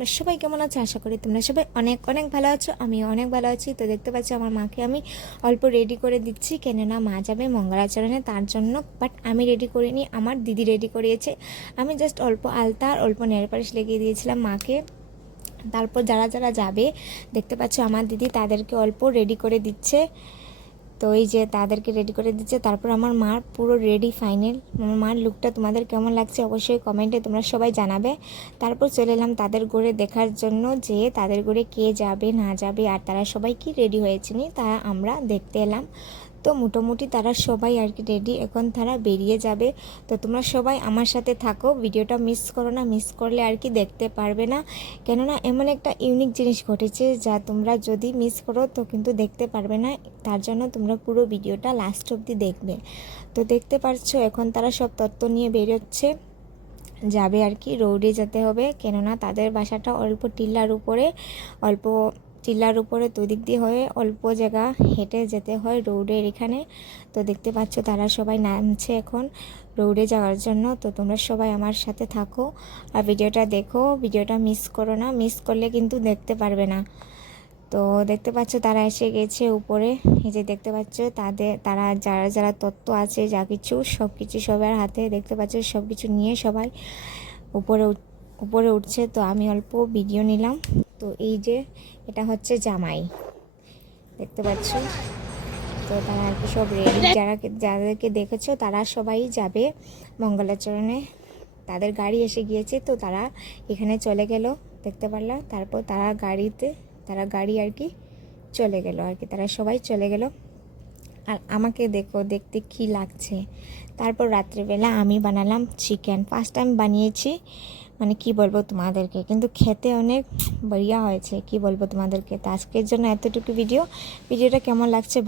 তোমরা সবাই কেমন আছো? আশা করি তোমরা সবাই অনেক অনেক ভালো আছো। আমি অনেক ভালো আছি। তো দেখতে পাচ্ছ আমার মাকে আমি অল্প রেডি করে দিচ্ছি, কেননা মা যাবে মঙ্গলাচরণে, তার জন্য। বাট আমি রেডি করিনি, আমার দিদি রেডি করিয়েছে। আমি জাস্ট অল্প আলতা আর অল্প নেল পালিশ লাগিয়ে দিয়েছিলাম মাকে। তারপর যারা যারা যাবে দেখতে পাচ্ছ আমার দিদি তাদেরকে অল্প রেডি করে দিচ্ছে। তো এই যে তাদেরকে রেডি করে দিচ্ছে। তারপর আমার মার পুরো রেডি ফাইনাল। আমার মার লুকটা তোমাদের কেমন লাগছে অবশ্যই কমেন্টে তোমরা সবাই জানাবে। তারপর চলে এলাম তাদের ঘরে দেখার জন্য যে তাদের ঘরে কে যাবে না যাবে আর তারা সবাই কি রেডি হয়েছে নি তা আমরা দেখতে এলাম। তো মোটামুটি তারা সবাই আর কি রেডি, এখন তারা বেরিয়ে যাবে। তো তোমরা সবাই আমার সাথে থাকো, ভিডিওটা মিস করো না, মিস করলে আর কি দেখতে পারবে না। কেননা এমন একটা ইউনিক জিনিস ঘটেছে যা তোমরা যদি মিস করো তো কিন্তু দেখতে পারবে না। তার জন্য তোমরা পুরো ভিডিওটা লাস্ট অবধি দেখবে। তো দেখতে পারছো এখন তারা সব তত্ত্ব নিয়ে বেরোচ্ছে, যাবে আর কি রোডে যেতে হবে, কেননা তাদের বাসাটা অল্প টিলার উপরে, অল্প টিলার উপরে, তো দিক দিয়ে হয়ে অল্প জায়গা হেঁটে যেতে হয় রোডের এখানে। তো দেখতে পাচ্ছ তারা সবাই নামছে এখন রোডে যাওয়ার জন্য। তো তোমরা সবাই আমার সাথে থাকো আর ভিডিওটা দেখো, ভিডিওটা মিস করো না, মিস করলে কিন্তু দেখতে পারবে না। তো দেখতে পাচ্ছ তারা এসে গেছে উপরে। এই যে দেখতে পাচ্ছ তারা যারা যারা তত্ত্ব আছে যা কিছু সব কিছু সবার হাতে দেখতে পাচ্ছ, সব কিছু নিয়ে সবাই উপরে উপরে উঠছে। তো আমি অল্প ভিডিও নিলাম। তো এই যে এটা হচ্ছে জামাই, দেখতে পাচ্ছ। তো তারা আর কি সব রেডি, যাদেরকে দেখেছো তারা সবাই যাবে মঙ্গলাচরণে। তাদের গাড়ি এসে গিয়েছে, তো তারা এখানে চলে গেল, দেখতে পারলা। তারপর তারা গাড়ি আর কি চলে গেল আর কি, তারা সবাই চলে গেল। আর আমাকে দেখো দেখতে কি লাগছে। তারপর রাত্রিবেলা আমি বানালাম চিকেন, ফার্স্ট টাইম বানিয়েছি। মানে কি বলবো তোমাদেরকে, কিন্তু খেতে অনেক বড়িয়া হয়েছে, কি বলবো তোমাদেরকে। তো আজকের জন্য এতটুকু ভিডিওটা কেমন লাগছে